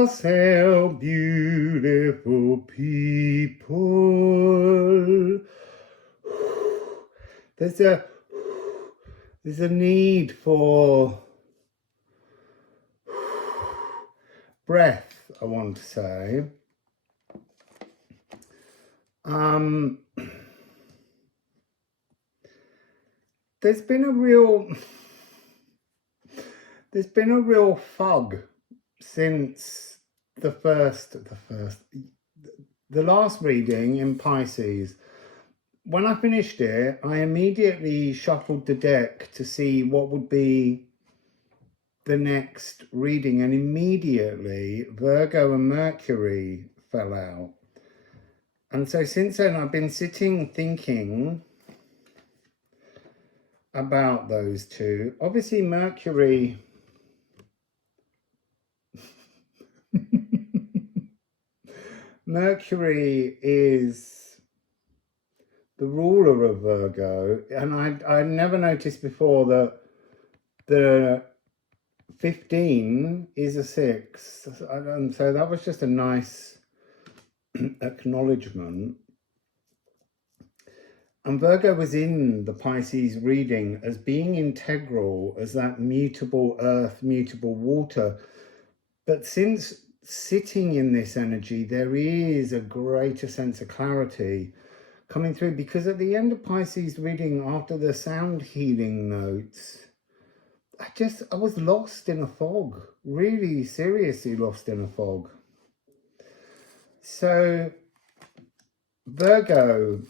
Wassail, beautiful people. There's a need for breath, I want to say. There's been a real fog since the last reading in Pisces. When I finished it, I immediately shuffled the deck to see what would be the next reading, and immediately Virgo and Mercury fell out. And so since then I've been sitting thinking about those two. Obviously Mercury Mercury is the ruler of Virgo, and I never noticed before that the 15 is a 6, and so that was just a nice acknowledgement. And Virgo was in the Pisces reading as being integral, as that mutable earth, mutable water. But since sitting in this energy, there is a greater sense of clarity coming through, because at the end of Pisces reading, after the sound healing notes, I was lost in a fog, really seriously lost in a fog. So Virgo,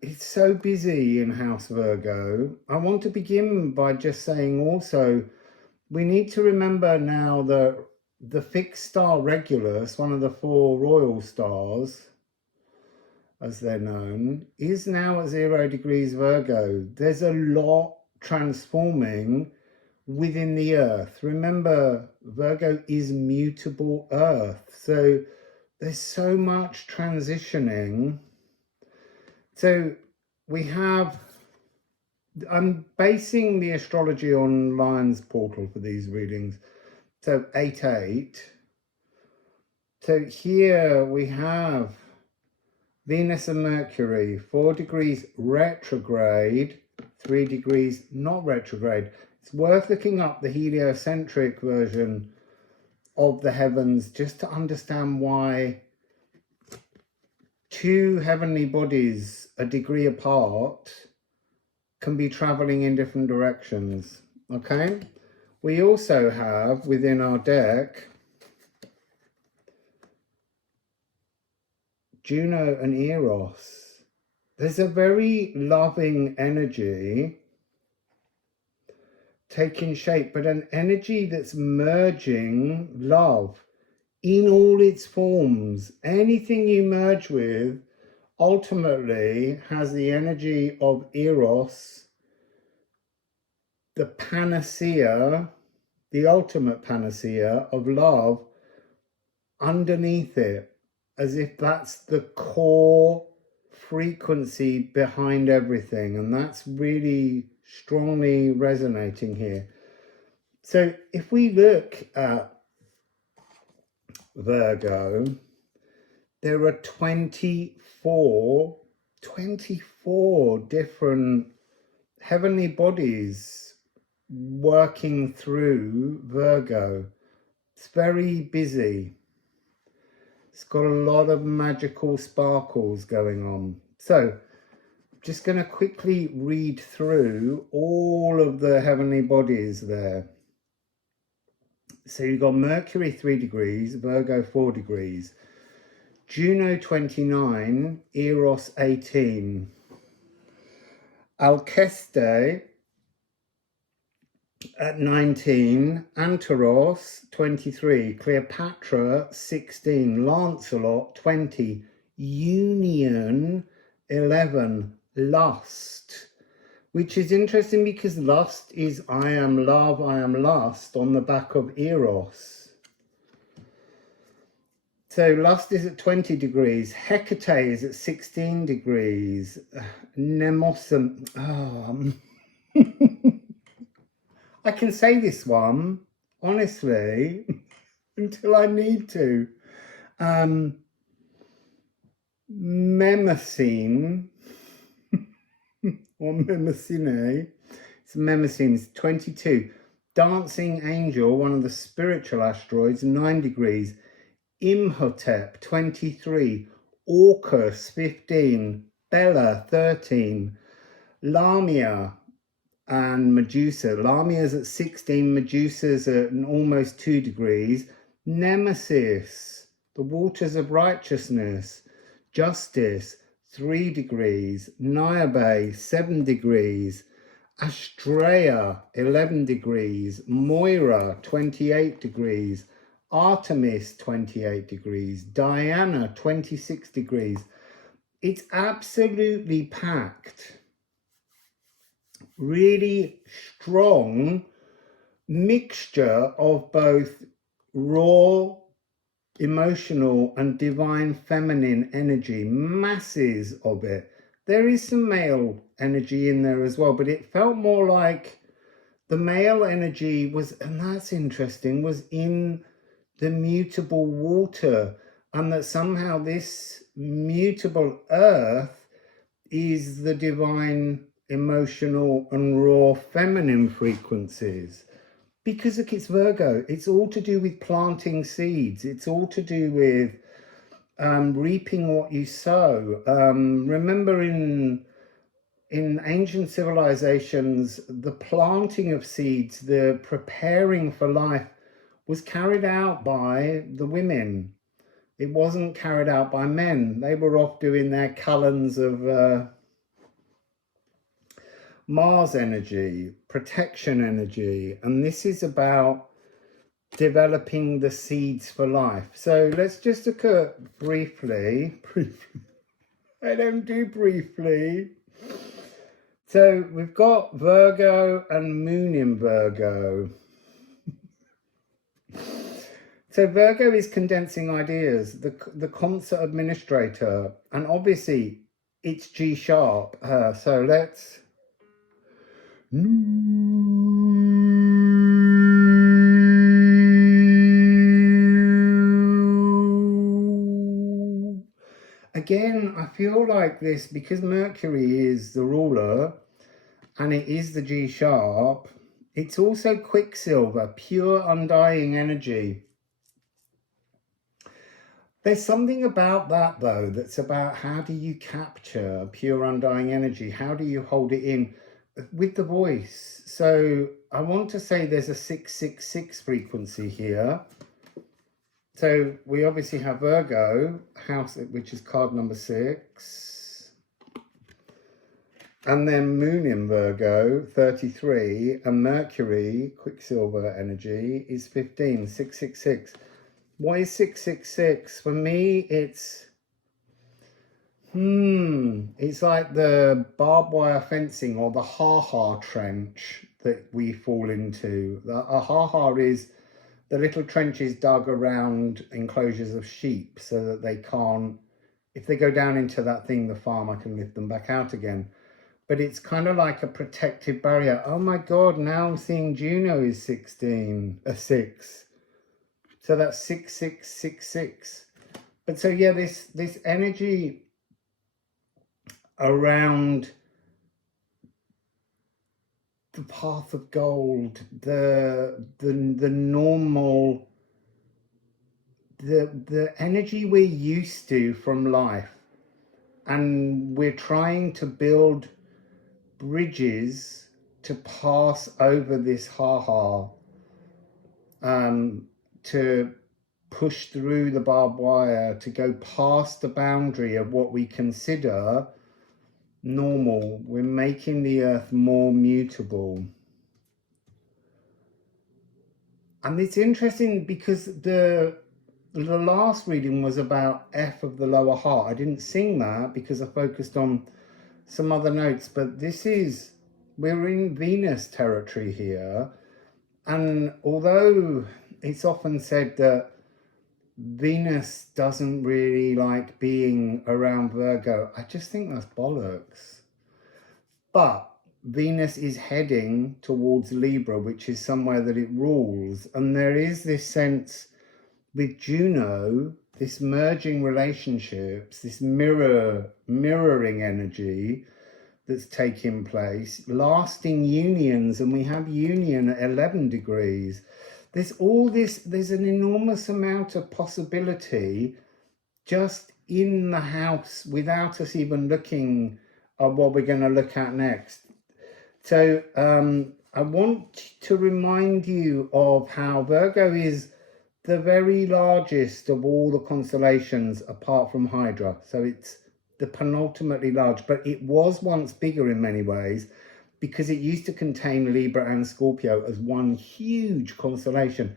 it's so busy in House Virgo. I want to begin by just saying also, we need to remember now that the fixed star Regulus, one of the 4 royal stars, as they're known, is now at 0 degrees Virgo. There's a lot transforming within the earth. Remember, Virgo is mutable earth. So there's so much transitioning. So I'm basing the astrology on Lion's Portal for these readings. So 8-8. So here we have Venus and Mercury, 4 degrees retrograde, 3 degrees not retrograde. It's worth looking up the heliocentric version of the heavens just to understand why 2 heavenly bodies a degree apart can be traveling in different directions. Okay, we also have within our deck Juno and Eros. There's a very loving energy taking shape, but an energy that's merging love in all its forms. Anything you merge with ultimately has the energy of Eros, the panacea, the ultimate panacea of love underneath it, as if that's the core frequency behind everything. And that's really strongly resonating here. So if we look at Virgo, there are 24 different heavenly bodies working through Virgo. It's very busy. It's got a lot of magical sparkles going on. So I'm just going to quickly read through all of the heavenly bodies there. So you've got Mercury 3 degrees, Virgo 4 degrees, Juno 29, Eros 18, Alceste at 19, Antaros 23, Cleopatra 16, Lancelot 20, Union 11, Lust, which is interesting because lust is I am love, I am lust on the back of Eros. So lust is at 20 degrees, Hecate is at 16 degrees, Nemosum, I can say this one, honestly, I'm until I need to. Mnemosyne, or Mnemosyne, it's Mnemosyne, it's 22. Dancing Angel, one of the spiritual asteroids, 9 degrees. Imhotep, 23. Orcus, 15. Bella, 13. Lamia and Medusa. Lamia's at 16, Medusa's at almost 2 degrees. Nemesis, the waters of righteousness. Justice, 3 degrees. Niobe, 7 degrees. Astrea, 11 degrees. Moira, 28 degrees. Artemis, 28 degrees. Diana, 26 degrees. It's absolutely packed. Really strong mixture of both raw, emotional and divine feminine energy, masses of it. There is some male energy in there as well, but it felt more like the male energy was, and that's interesting, was in the mutable water, and that somehow this mutable earth is the divine emotional and raw feminine frequencies. Because look, it's Virgo, it's all to do with planting seeds, it's all to do with reaping what you sow. Remember in ancient civilizations, the planting of seeds, the preparing for life was carried out by the women. It wasn't carried out by men. They were off doing their calends of Mars energy, protection energy, and this is about developing the seeds for life. So let's just look at briefly. I don't do briefly. So we've got Virgo and Moon in Virgo. So Virgo is condensing ideas, the concert administrator, and obviously it's G sharp. So let's. Again, I feel like this, because Mercury is the ruler and it is the G sharp, it's also Quicksilver, pure undying energy. There's something about that though, that's about how do you capture pure undying energy? How do you hold it in with the voice? So I want to say there's a 666 frequency here. So we obviously have Virgo, house, which is card number 6. And then Moon in Virgo, 33. And Mercury, Quicksilver energy, is 15, 666. What is 666? For me, it's like the barbed wire fencing or the ha-ha trench that we fall into. A ha-ha is the little trenches dug around enclosures of sheep so that they can't, if they go down into that thing, the farmer can lift them back out again. But it's kind of like a protective barrier. Oh my God, now I'm seeing Juno is 6. So that's 6666. But so yeah, this energy around the path of gold, the normal, the energy we're used to from life, and we're trying to build bridges to pass over this ha-ha, to push through the barbed wire, to go past the boundary of what we consider normal. We're making the earth more mutable. And it's interesting because the last reading was about F of the lower heart. I didn't sing that because I focused on some other notes, but this is, we're in Venus territory here. And although it's often said that Venus doesn't really like being around Virgo, I just think that's bollocks. But Venus is heading towards Libra, which is somewhere that it rules. And there is this sense with Juno, this merging relationships, this mirroring energy that's taking place, lasting unions, and we have union at 11 degrees. There's all this, there's an enormous amount of possibility just in the house without us even looking at what we're going to look at next. So I want to remind you of how Virgo is the very largest of all the constellations apart from Hydra. So it's the penultimately large, but it was once bigger in many ways because it used to contain Libra and Scorpio as one huge constellation.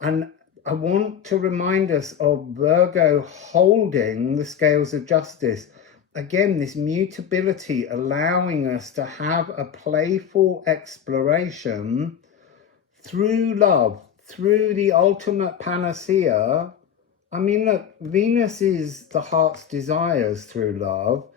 And I want to remind us of Virgo holding the scales of justice. Again, this mutability allowing us to have a playful exploration through love, through the ultimate panacea. I mean, look, Venus is the heart's desires through love,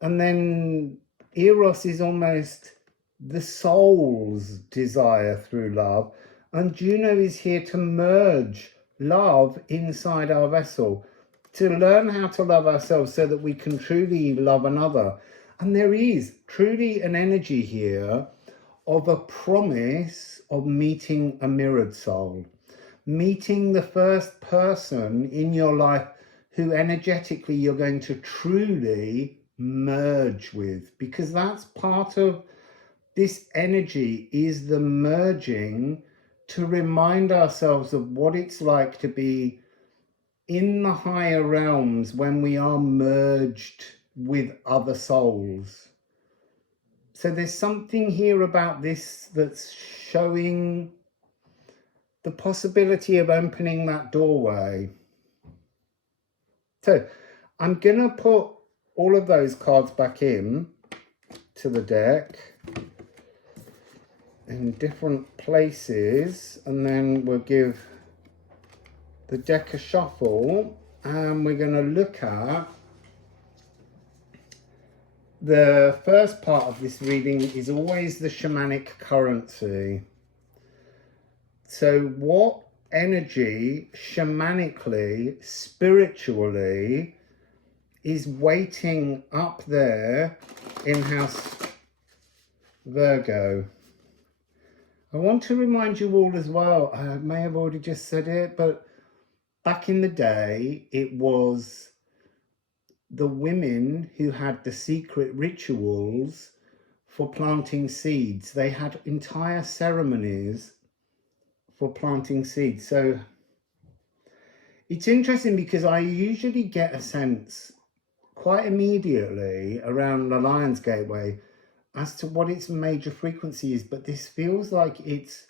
and then Eros is almost the soul's desire through love, and Juno is here to merge love inside our vessel, to learn how to love ourselves so that we can truly love another. And there is truly an energy here of a promise of meeting a mirrored soul, meeting the first person in your life who energetically you're going to truly merge with, because that's part of this energy, is the merging, to remind ourselves of what it's like to be in the higher realms when we are merged with other souls. So there's something here about this that's showing the possibility of opening that doorway. So I'm going to put all of those cards back in to the deck in different places, and then we'll give the deck a shuffle, and we're going to look at the first part of this reading is always the shamanic currency. So what energy shamanically, spiritually, is waiting up there in house Virgo? I want to remind you all as well, I may have already just said it, but back in the day, it was the women who had the secret rituals for planting seeds. They had entire ceremonies for planting seeds. So it's interesting because I usually get a sense quite immediately around the Lion's Gateway as to what its major frequency is, but this feels like it's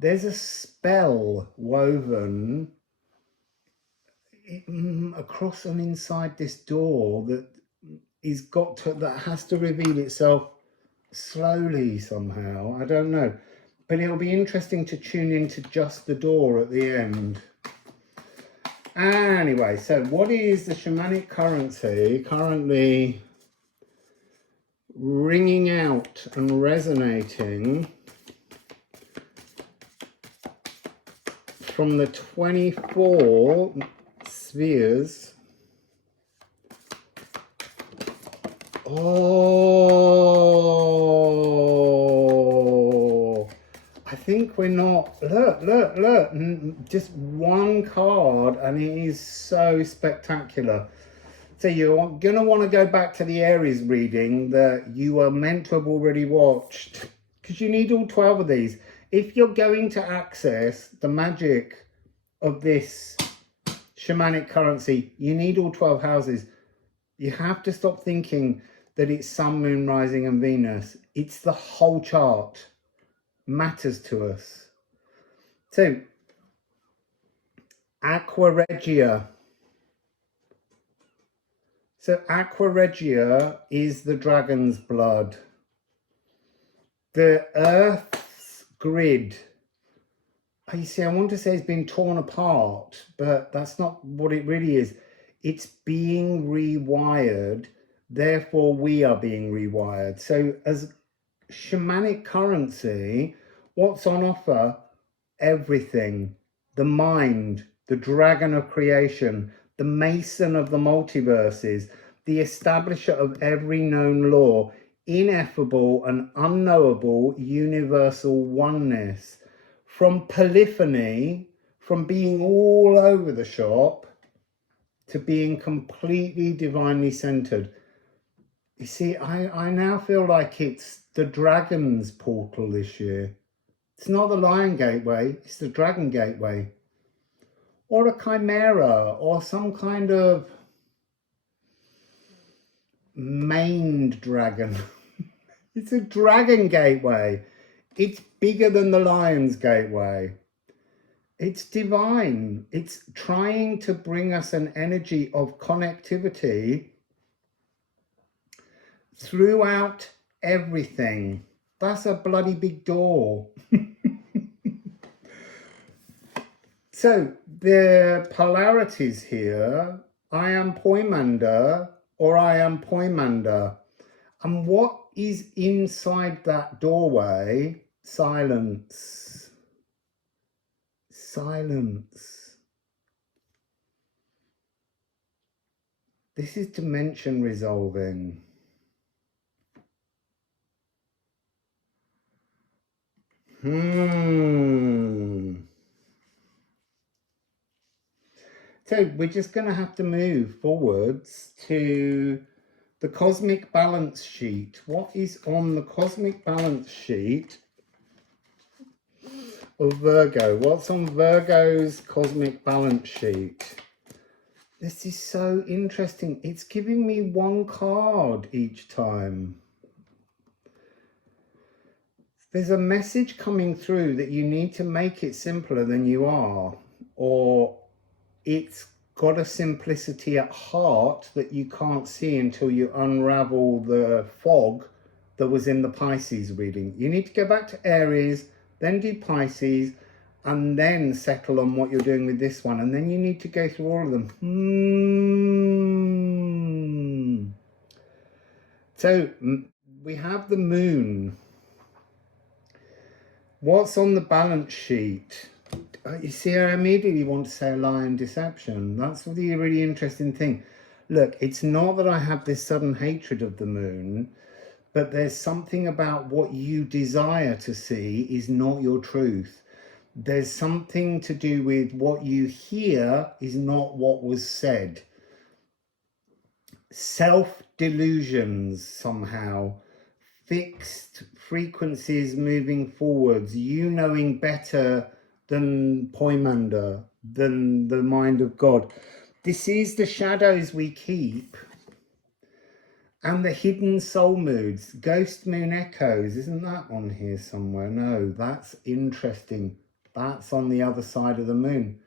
there's a spell woven across and inside this door that has to reveal itself slowly somehow. I don't know, but it'll be interesting to tune into just the door at the end. Anyway, so what is the shamanic currency currently ringing out and resonating from the 24 spheres? Oh, I think we're not, look, just one card, and it is so spectacular. So you're going to want to go back to the Aries reading that you were meant to have already watched, because you need all 12 of these. If you're going to access the magic of this shamanic currency, you need all 12 houses. You have to stop thinking that it's Sun, Moon, Rising and Venus. It's the whole chart matters to us. So, Aqua Regia. So Aqua Regia is the dragon's blood. The Earth's grid. You see, I want to say it's been torn apart, but that's not what it really is. It's being rewired, therefore we are being rewired. So as shamanic currency, What's on offer? Everything. The mind, the dragon of creation, the mason of the multiverses, the establisher of every known law, ineffable and unknowable universal oneness. From polyphony, from being all over the shop, to being completely divinely centered. You see, I now feel like it's the dragon's portal this year. It's not the lion gateway, it's the dragon gateway. Or a chimera, or some kind of maned dragon. It's a dragon gateway. It's bigger than the lion's gateway. It's divine. It's trying to bring us an energy of connectivity throughout everything. That's a bloody big door. So the polarities here, I am Poimander or I am Poimander. And what is inside that doorway? Silence. Silence. This is dimension resolving. So we're just going to have to move forwards to the cosmic balance sheet. What is on the cosmic balance sheet of Virgo? What's on Virgo's cosmic balance sheet? This is so interesting. It's giving me one card each time. There's a message coming through that you need to make it simpler than you are, or it's got a simplicity at heart that you can't see until you unravel the fog that was in the Pisces reading. You need to go back to Aries, then do Pisces, and then settle on what you're doing with this one. And then you need to go through all of them. So we have the moon. What's on the balance sheet? You see, I immediately want to say a lie and deception. That's the really interesting thing. Look, it's not that I have this sudden hatred of the moon, but there's something about what you desire to see is not your truth. There's something to do with what you hear is not what was said. Self-delusions somehow. Fixed frequencies moving forwards. You knowing better than Poimander, than the mind of God. This is the shadows we keep. And the hidden soul moods. Ghost moon echoes. Isn't that on here somewhere? No, that's interesting. That's on the other side of the moon.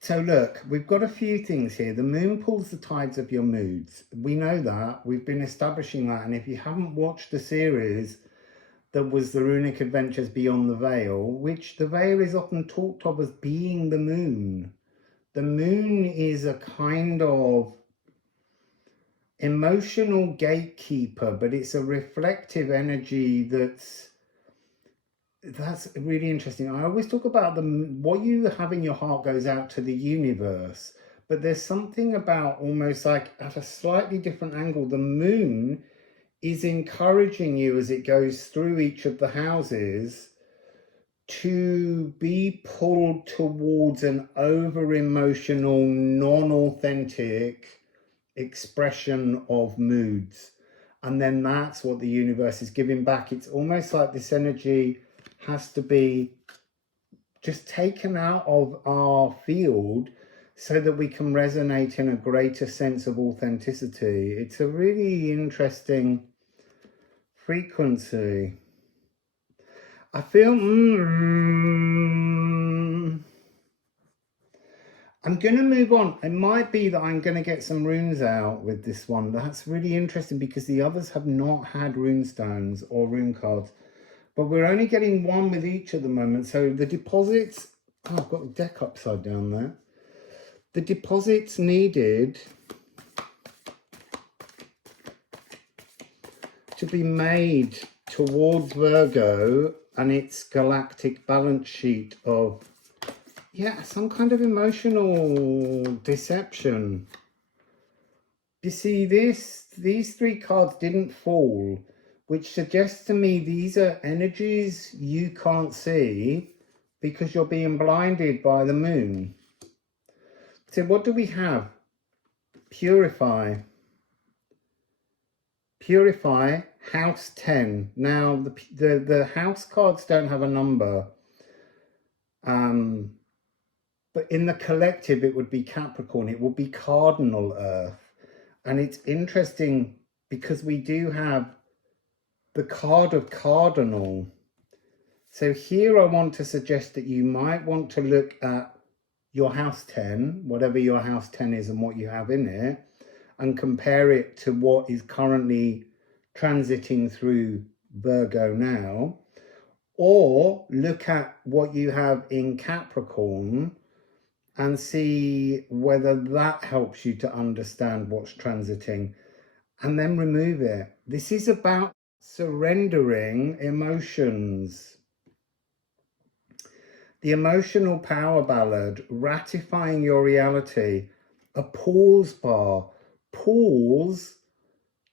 So look, we've got a few things here. The moon pulls the tides of your moods. We know that. We've been establishing that. And if you haven't watched the series that was the Runic Adventures Beyond the Veil, which the veil is often talked of as being the moon. The moon is a kind of emotional gatekeeper, but it's a reflective energy that's really interesting. I always talk about what you have in your heart goes out to the universe, but there's something about almost like at a slightly different angle. The moon is encouraging you as it goes through each of the houses to be pulled towards an over-emotional, non-authentic expression of moods. And then that's what the universe is giving back. It's almost like this energy has to be just taken out of our field so that we can resonate in a greater sense of authenticity. It's a really interesting frequency. I feel I'm going to move on. It might be that I'm going to get some runes out with this one. That's really interesting because the others have not had rune stones or rune cards. but we're only getting one with each at the moment. So the deposits, oh, I've got the deck upside down there. The deposits needed to be made towards Virgo and its galactic balance sheet of, yeah, some kind of emotional deception. You see, these three cards didn't fall, which suggests to me these are energies you can't see because you're being blinded by the moon. So what do we have? Purify. Purify, house 10. Now, the house cards don't have a number. But in the collective, it would be Capricorn. It would be cardinal Earth. And it's interesting because we do have the card of cardinal. So here I want to suggest that you might want to look at your house 10, whatever your house 10 is and what you have in it, and compare it to what is currently transiting through Virgo now, or look at what you have in Capricorn and see whether that helps you to understand what's transiting, and then remove it. This is about surrendering emotions. The emotional power ballad, ratifying your reality, a pause bar, pause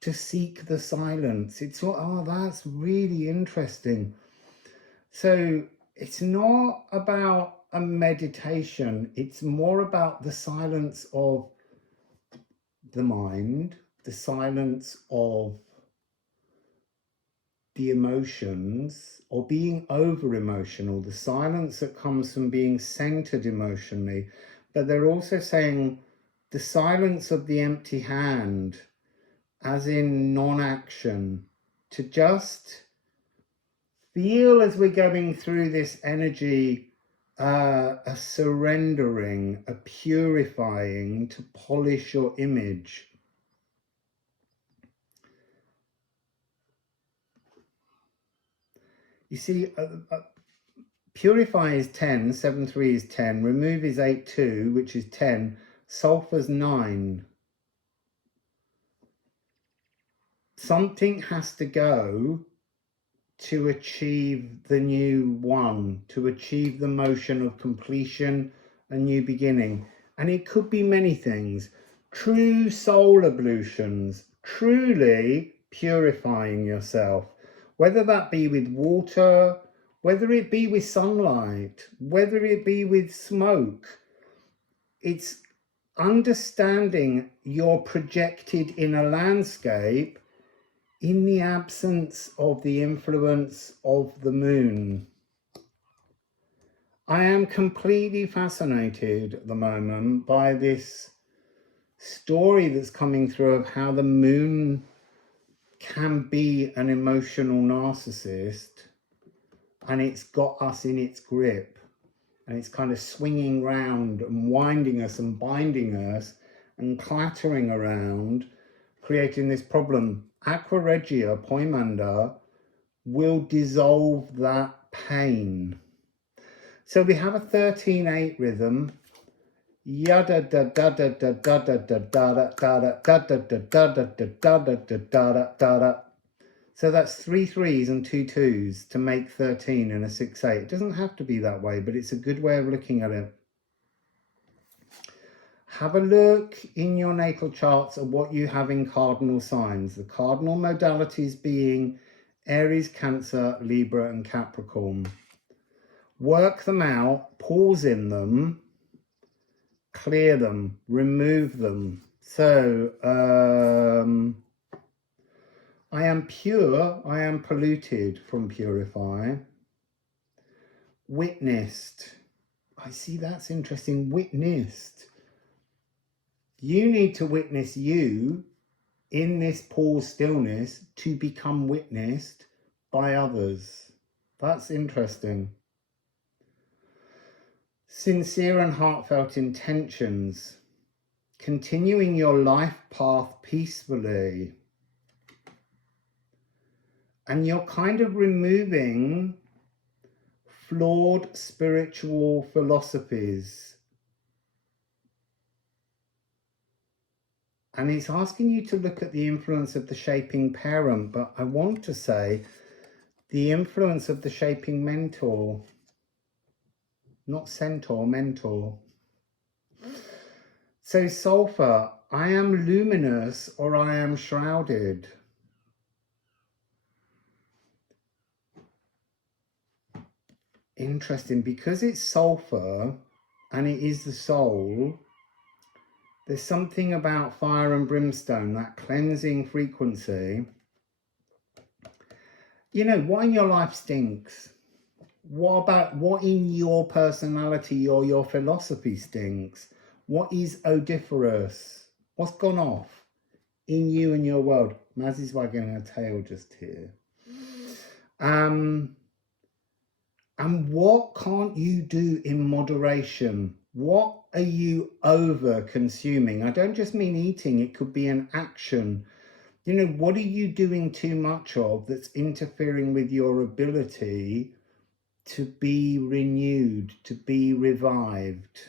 to seek the silence. It's not, oh, that's really interesting. So it's not about a meditation, it's more about the silence of the mind, the silence of the emotions, or being over emotional, the silence that comes from being centered emotionally. But they're also saying the silence of the empty hand, as in non-action, to just feel as we're going through this energy, a surrendering, a purifying to polish your image. You see, purify is 10, 7-3 is 10, remove is 8-2, which is 10, sulfur's 9. Something has to go to achieve the new one, to achieve the motion of completion, a new beginning. And it could be many things. True soul ablutions, truly purifying yourself, whether that be with water, whether it be with sunlight, whether it be with smoke. It's understanding your projected inner landscape in the absence of the influence of the moon. I am completely fascinated at the moment by this story that's coming through of how the moon can be an emotional narcissist, and it's got us in its grip, and it's kind of swinging round and winding us and binding us and clattering around, creating this problem. Aqua Regia, Poimanda, will dissolve that pain. So we have a 13/8 rhythm. Yada da da da da da da da da da da da da da da da da da da da. So that's 3 3s and 2 2s to make 13 and a 6/8. It doesn't have to be that way, but it's a good way of looking at it. Have a look in your natal charts at what you have in cardinal signs. The cardinal modalities being Aries, Cancer, Libra and Capricorn. Work them out, pause in them, clear them, remove them. So, I am pure, I am polluted from Purify. Witnessed. I see, that's interesting. Witnessed. You need to witness you in this pause stillness to become witnessed by others. That's interesting. Sincere and heartfelt intentions. Continuing your life path peacefully. And you're kind of removing flawed spiritual philosophies. And it's asking you to look at the influence of the shaping parent, but I want to say the influence of the shaping mentor, not centaur, mentor. So sulfur, I am luminous or I am shrouded. Interesting, because it's sulfur and it is the soul, there's something about fire and brimstone, that cleansing frequency. You know, what in your life stinks? What in your personality or your philosophy stinks? What is odoriferous? What's gone off in you and your world? Mazzy's wagging her tail just here. And what can't you do in moderation? What are you over consuming? I don't just mean eating, it could be an action. You know, what are you doing too much of that's interfering with your ability to be renewed, to be revived?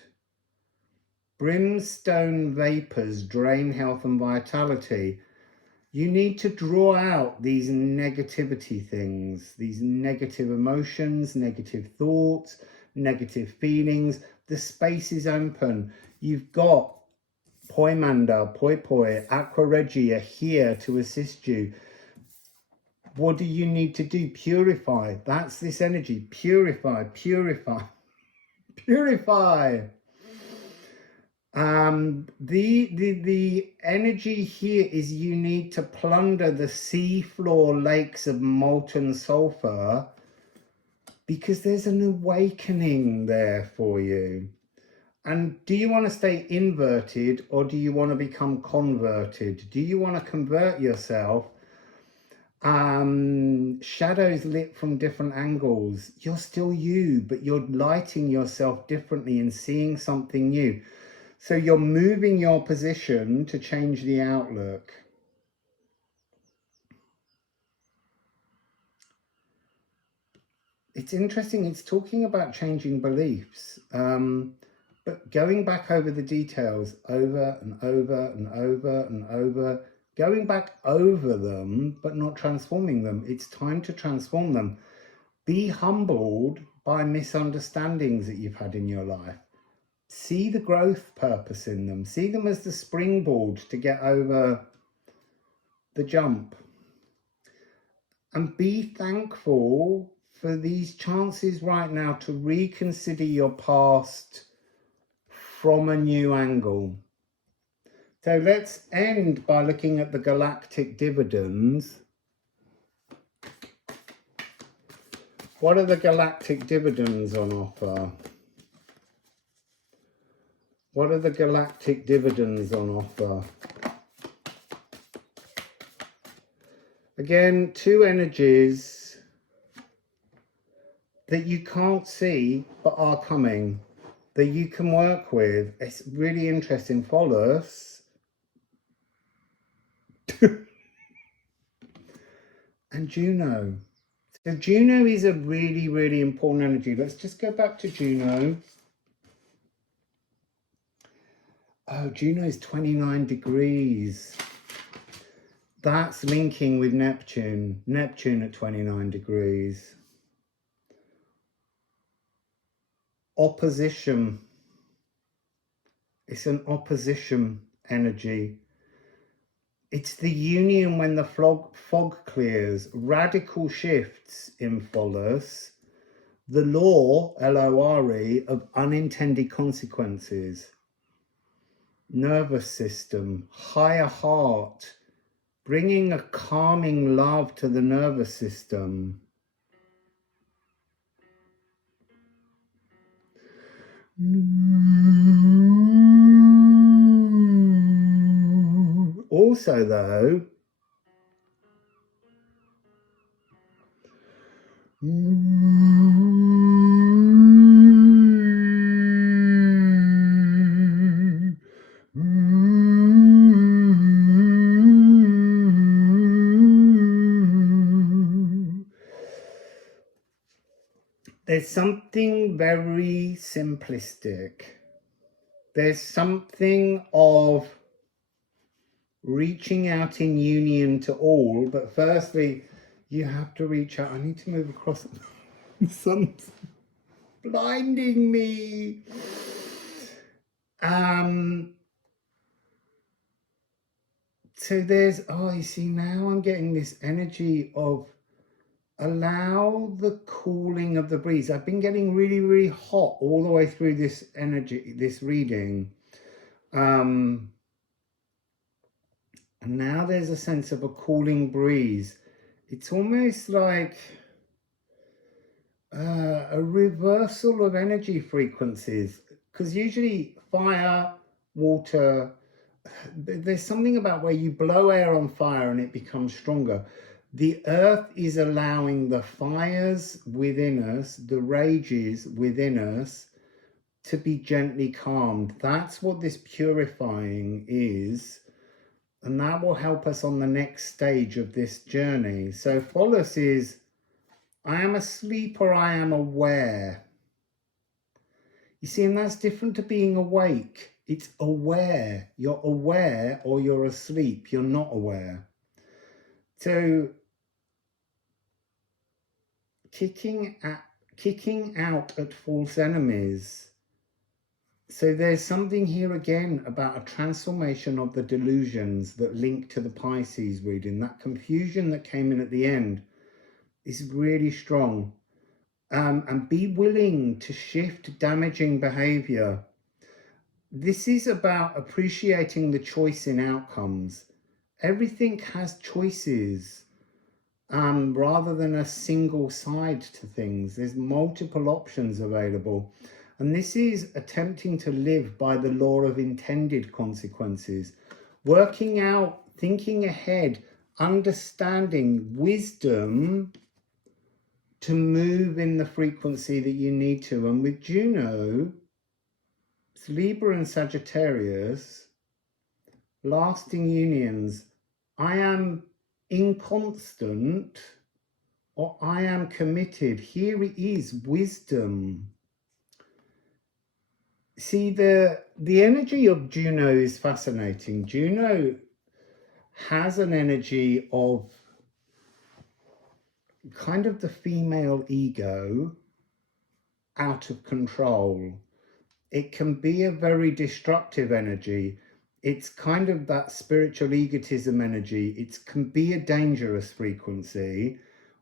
Brimstone vapors drain health and vitality. You need to draw out these negativity things, these negative emotions, negative thoughts, negative feelings. The space is open. You've got Poimanda, Poi Poi, Aqua Regia here to assist you. What do you need to do? Purify. That's this energy. Purify, purify, purify. The energy here is you need to plunder the seafloor lakes of molten sulfur, because there's an awakening there for you. And do you want to stay inverted or do you want to become converted? Do you want to convert yourself? Shadows lit from different angles. You're still you, but you're lighting yourself differently and seeing something new. So you're moving your position to change the outlook. It's interesting. It's talking about changing beliefs. But going back over the details over and over and over and over, going back over them, but not transforming them. It's time to transform them. Be humbled by misunderstandings that you've had in your life. See the growth purpose in them. See them as the springboard to get over the jump. And be thankful for these chances right now to reconsider your past from a new angle. So let's end by looking at the galactic dividends. What are the galactic dividends on offer? What are the galactic dividends on offer? Again, two energies that you can't see but are coming, that you can work with. It's really interesting. Phallus and Juno. So Juno is a really, really important energy. Let's just go back to Juno. Oh, Juno is 29 degrees. That's linking with Neptune. Neptune at 29 degrees. Opposition. It's an opposition energy. It's the union when the fog clears. Radical shifts in Phallus. The law, L-O-R-E, of unintended consequences. Nervous system. Higher heart. Bringing a calming love to the nervous system. Also, though, There's something very simplistic. There's something of reaching out in union to all, but firstly, you have to reach out. I need to move across. The sun's blinding me. So there's, you see, now I'm getting this energy of allow the cooling of the breeze. I've been getting really, really hot all the way through this energy, this reading. And now there's a sense of a cooling breeze. It's almost like a reversal of energy frequencies, because usually fire, water, there's something about where you blow air on fire and it becomes stronger. The earth is allowing the fires within us, the rages within us, to be gently calmed. That's what this purifying is. And that will help us on the next stage of this journey. So Follis is, I am asleep or I am aware. You see, and that's different to being awake. It's aware. You're aware or you're asleep. You're not aware. So kicking out at false enemies. So there's something here again about a transformation of the delusions that link to the Pisces reading. That confusion that came in at the end is really strong. And be willing to shift damaging behavior. This is about appreciating the choice in outcomes. Everything has choices, rather than a single side to things. There's multiple options available. And this is attempting to live by the law of intended consequences. Working out, thinking ahead, understanding, wisdom to move in the frequency that you need to. And with Juno, it's Libra and Sagittarius, lasting unions. I am inconstant or I am committed. Here it is, wisdom. See, the energy of Juno is fascinating. Juno has an energy of kind of the female ego out of control. It can be a very destructive energy. It's kind of that spiritual egotism energy. It can be a dangerous frequency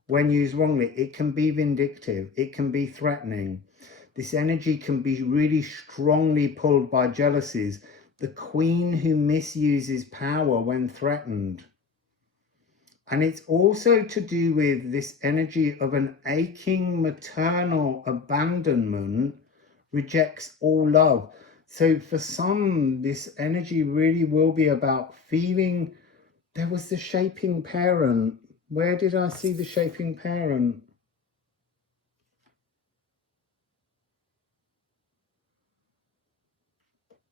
when used wrongly. It can be vindictive. It can be threatening. This energy can be really strongly pulled by jealousies. The queen who misuses power when threatened. And it's also to do with this energy of an aching maternal abandonment, rejects all love. So for some, this energy really will be about feeling. There was the shaping parent. Where did I see the shaping parent?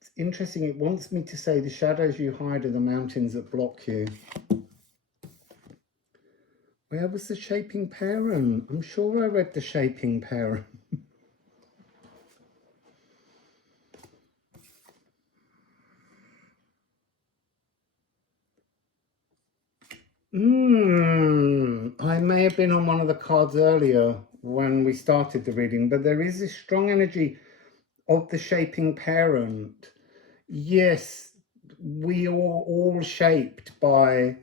It's interesting. It wants me to say the shadows you hide are the mountains that block you. Where was the shaping parent? I'm sure I read the shaping parent. I may have been on one of the cards earlier when we started the reading, but there is this strong energy of the shaping parent. Yes, we are all shaped by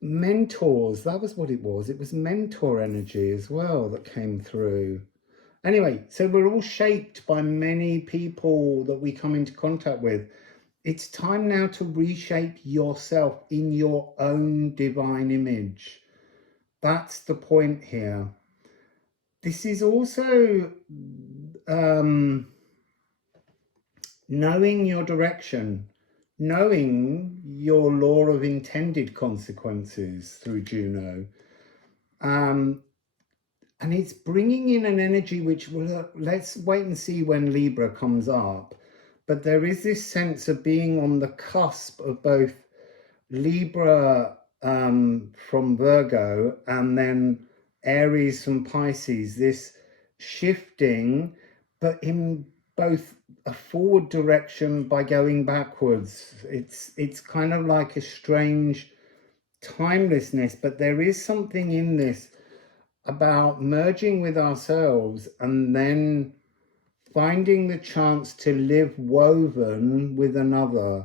mentors. That was what it was. It was mentor energy as well that came through. Anyway, so we're all shaped by many people that we come into contact with. It's time now to reshape yourself in your own divine image. That's the point here. This is also knowing your direction, knowing your law of intended consequences through Juno. And it's bringing in an energy which will, let's wait and see when Libra comes up. But there is this sense of being on the cusp of both Libra from Virgo and then Aries from Pisces. shifting, but in both a forward direction by going backwards. It's kind of like a strange timelessness, but there is something in this about merging with ourselves and then finding the chance to live woven with another.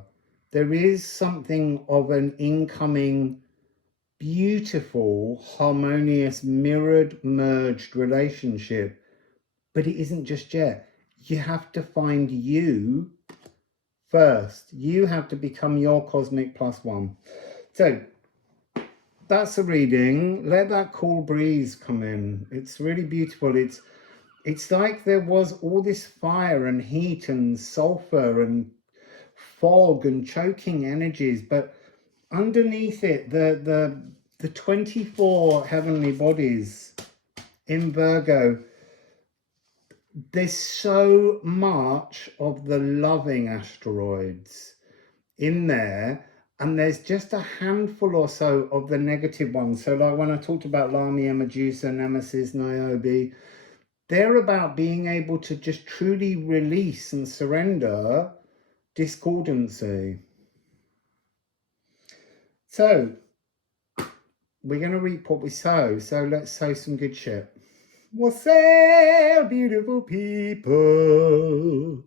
There is something of an incoming, beautiful, harmonious, mirrored, merged relationship, but it isn't just yet. You have to find you first. You have to become your cosmic +1. So that's a reading. Let that cool breeze come in. It's really beautiful. It's like there was all this fire and heat and sulfur and fog and choking energies, but underneath it, the 24 heavenly bodies in Virgo, there's so much of the loving asteroids in there, and there's just a handful or so of the negative ones. So like when I talked about Lamia, Medusa, Nemesis, Niobe, they're about being able to just truly release and surrender discordancy. So we're going to reap what we sow. So let's sow some good shit. Wassail, beautiful people.